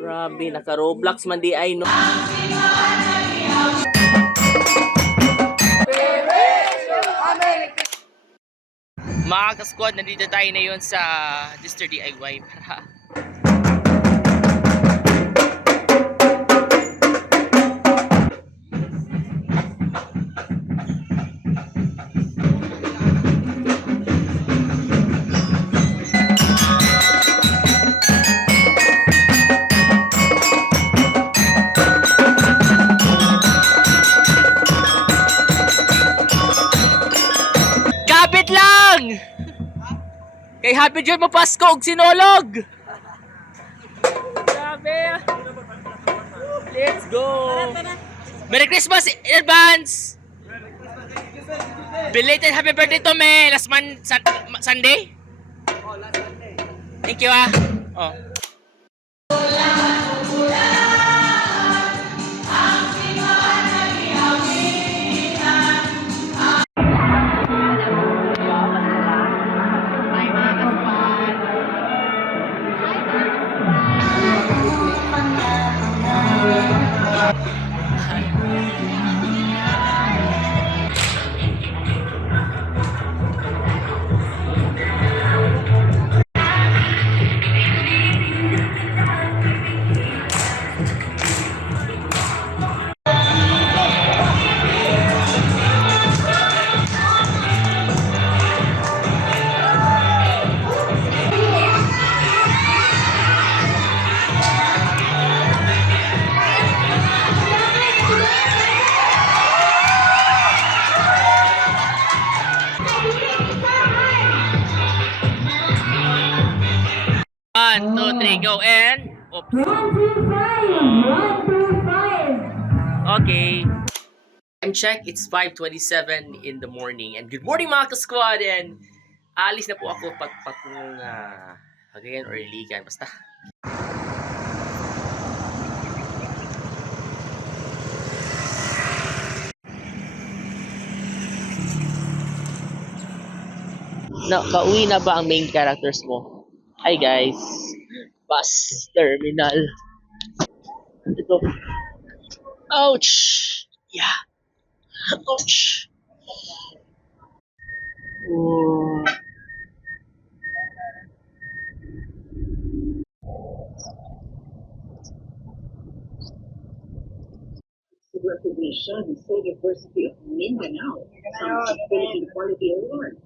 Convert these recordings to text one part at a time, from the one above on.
Grabe, naka-Roblox man di ay no. Mga ka-squad, nandito tayo na yun sa Mr. DIY para kapit lang! Kay Happy Joy mo Pasko og sinolog! Grabe! Let's go! Merry Christmas in advance! Belated happy birthday to me! Last Sunday? Oh, last Sunday. Thank you ah! Oh. One, two, three, go and oops. 1, 2, 5. 1, 2, 5. Okay. Time check, it's 5:27 in the morning. And good morning mga ka-squad. And alis na po ako patong Cagayan or Iligan. Basta. No, pauwi na ba ang main characters mo? Hi guys, bus terminal. Ito. Ouch! Yeah. Ouch! Recognition sa University of Mindanao sa Philippine Quality Award.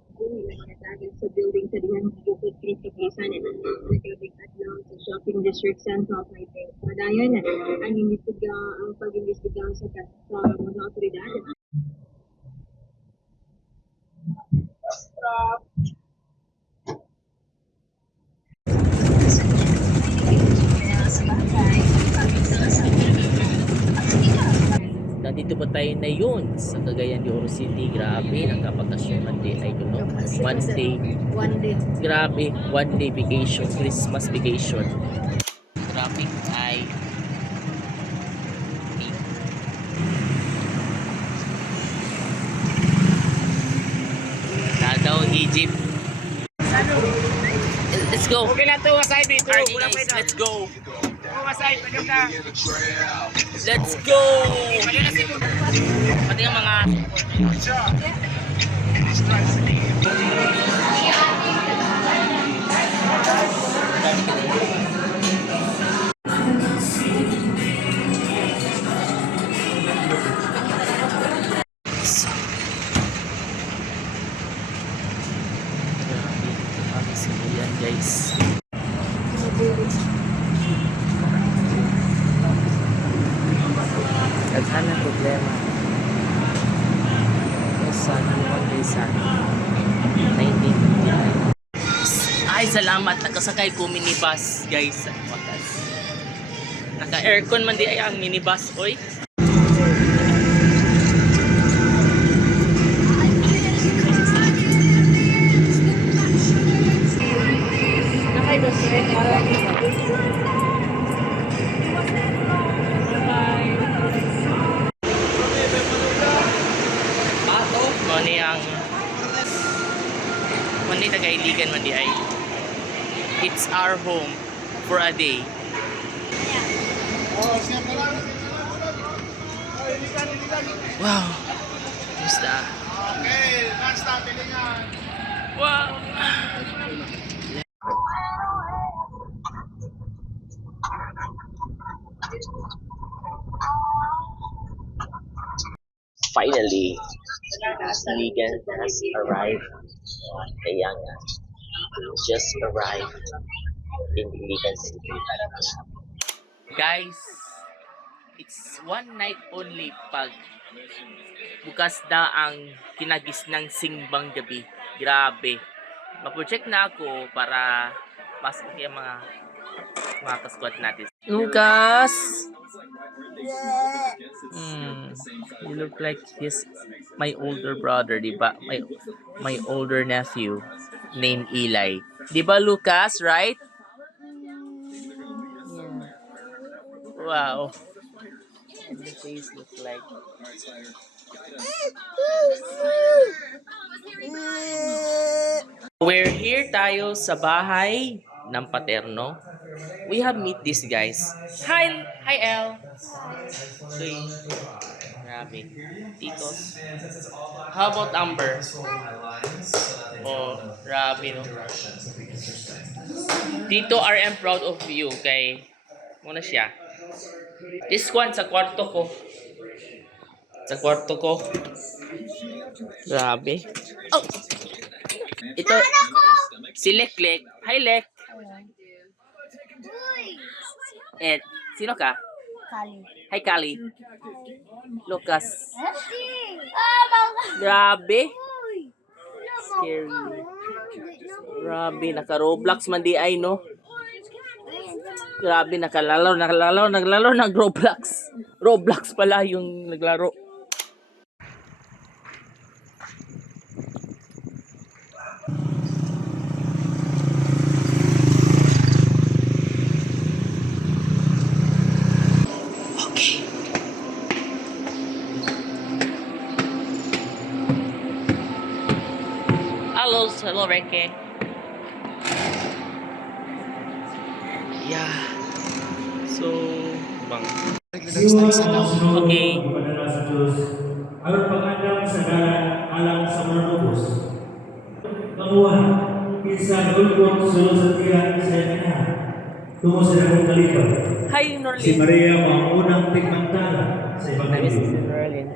Sa building sa diyan bukod kritiklisan at nagkabig adlaw sa shopping district Central Taipei. Padayon ang pag-imbestiga sa mga otoridad. Nandito pa tayo na yun sa Cagayan de Oro City. Grabe, nagkapagkasyon man din. I don't know. One day. Grabe, one day vacation. Christmas vacation. Traffic ay Nadaw, Egypt. Let's go. Okay na to, aside dito. Let's go. Aside, pwede na. Let's go. Pati yung mga yan guys. Daghan ang problema. Sana naman guys sa 1959. Ay, salamat. Nakasakay ko minibus guys. Naka-aircon man di ay ang minibus. Oy. Mani taga-Iligan man di ay. It's our home for a day. Wow. Basta. Wow. Finally, Ligan has arrived. Kaya nga, just arrived in Ligan City. Guys, it's one night only pag bukas na ang kinagis ng simbang gabi. Grabe. Ma-project na ako para pasok yung mga kasquad natin. Lucas! You look like he's my older brother, di ba? My older nephew named Eli. Di ba, Lucas, right? Yeah. Wow. And the face looks like... We're here tayo sa bahay ng paterno. We have meet these guys. Hi! Hi, El! Okay. Grabe. Titos. How about Amber? Oh, grabe, no? Tito, I'm proud of you. Kay, muna siya. This one, sa kwarto ko. Sa kwarto ko. Grabe. Oh! Ito, si Lek. Hi, Lek. And, sino ka? Kali. Hi, Kali. Lucas. Grabe. Scary. Grabe, naka-Roblox man di ay, no? Grabe, naglaro ng Roblox. Roblox pala yung naglaro. Okay. Hello, Reke. Yeah. So, bang. Okay. Aron pag-andam sa dalan alang sa manubos. Panguha, kinsa ulkot sulod sa tiyan sa inahan. Tungo sa dakong kalipad. Hi, Si Norlin. Maria ang unang tigmantala sa I miss Ebanghelyo. Norlin.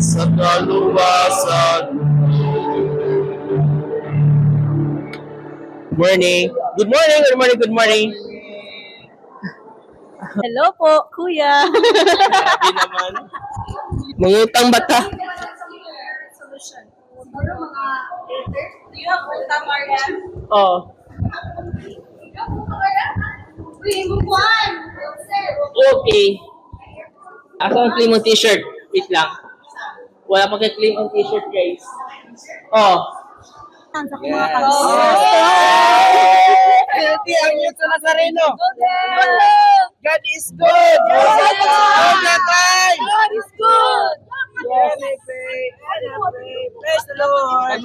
Sa kaluwasan. Morning. Good morning. Hello po, kuya. Grabe naman. Mangutang bata. Do you have utang, Marian? Oh. Okay. Ako ang claim ng t-shirt. Wait lang. Wala pa kayo claim ng t-shirt, guys. Oh. Healthy ang Yuto Nazareno. God is good. All the time. God is good. Praise the Lord.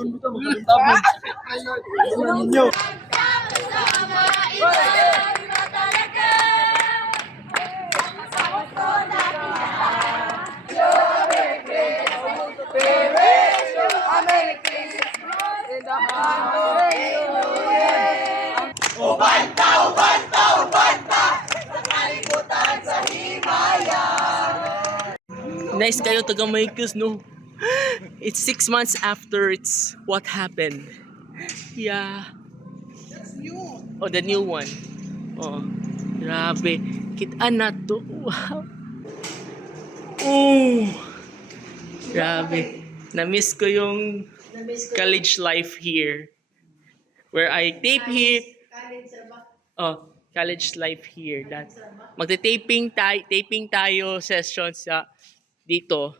Nice kayo taga Maykos, no? It's 6 months after it's what happened. Yeah. Oh, the new one. Oh, Grabe. Kitaan na to. Wow. Oh. Grabe. Na-miss ko yung college life here. Where I tape here. Oh, college life here. Magte-taping tayo sessions sa dito.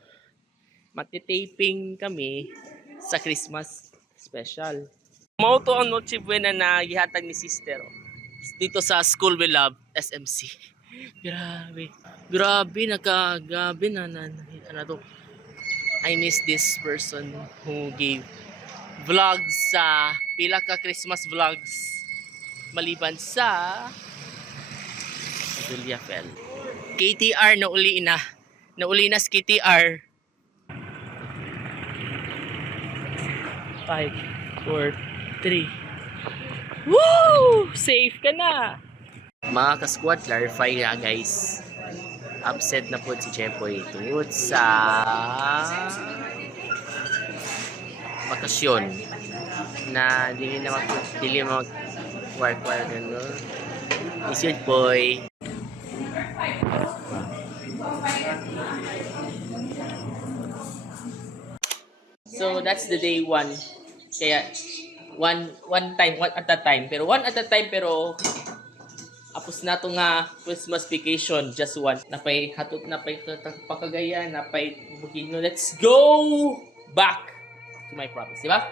Magte-taping kami sa Christmas special. Mao to ang Noche Buena na gihatag ni sister dito sa School We Love SMC. Grabe. Grabe na to. I miss this person who gave vlogs sa pila ka Christmas vlogs maliban sa Julia Fel. KTR nauli na si KTR. 5, 4, 3. Woo! Safe ka na! Mga ka-squad, clarify na guys. Upset na po si Jepoy tungkol sa bakasyon na dili mag work gano'n. Is your boy. So that's the day 1. Kaya one at a time. Pero apos na to nga Christmas vacation, just one. Napay hatot, napay Pakagayan, napay Bukidnon. Let's go back to my province, di ba?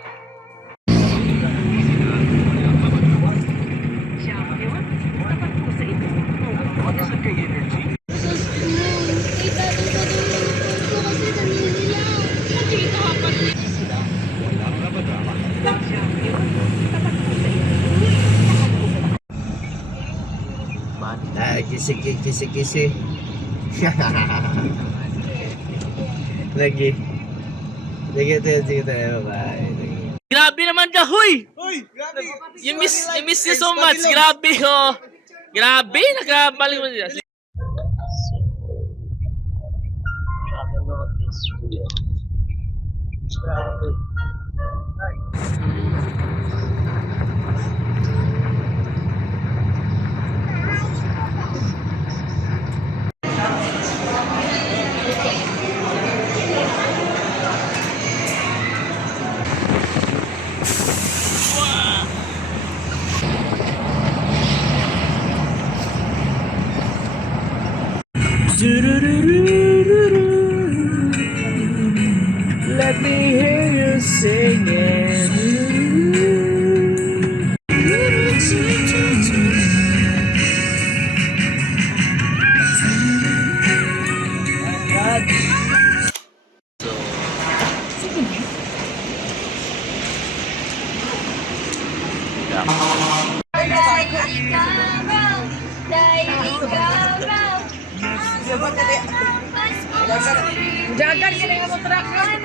Kisi. Lagi tayo. Bye. Grabe naman ka, huy! Uy, grabe. You miss you so much. Grabe, oh. Grabe, nakabalik mo nila. Let me hear you singing. Jangan kini kamu terakhir.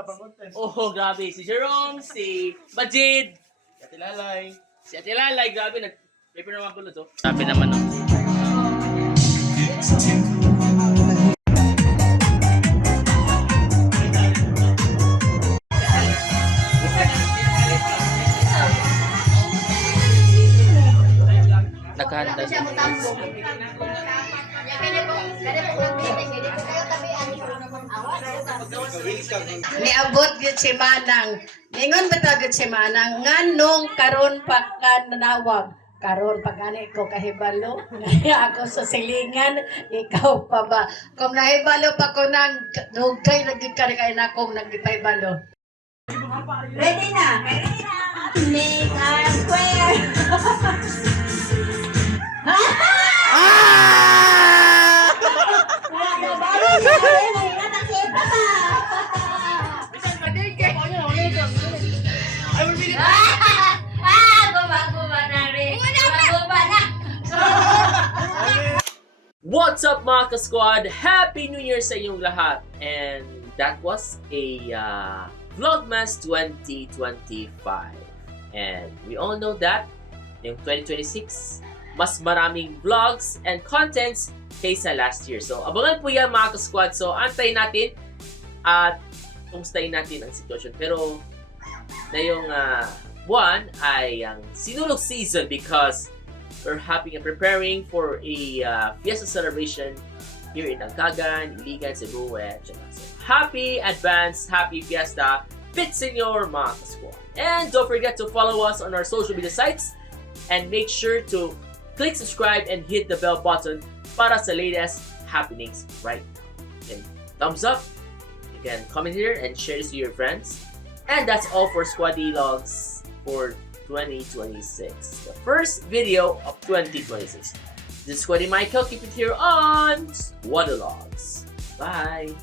Content. Oh, grabe. Si Jerome, si Majid, si Ate Lalay, grabe. Paper naman pulot, oh. Grabe naman, oh. Naghahanda siya. Niabot gyud si Manang. Ningon ba ta gyud si Manang nganong karon pa ka nanawag. Karon pag ani ko kahibalo, ako sa silingan, ikaw pa ba? Kung nahibalo pa ko nang dugay lagi ka kay na kong nagipahibalo. Ready na? Make a square. What's up mga ka-squad? Happy New Year sa inyong lahat! And that was a Vlogmas 2025. And we all know that yung 2026, mas maraming vlogs and contents kaysa last year. So abangan po yan mga ka-squad. So antayin natin at kumustahin natin ang sitwasyon. Pero ngayong buwan ay ang sinulog season because we're having and preparing for a fiesta celebration here in Agkagan, Iligan, Cebu, etc. So, happy advance, happy fiesta, Pit Senor mga kasquad. And don't forget to follow us on our social media sites and make sure to click subscribe and hit the bell button para sa latest happenings right now. And thumbs up, you can comment here and share this to your friends. And that's all for Squaddy Logs for 2026. The first video of 2026. This is Squaddy Michael. Keep it here on Squaddy Logs. Bye!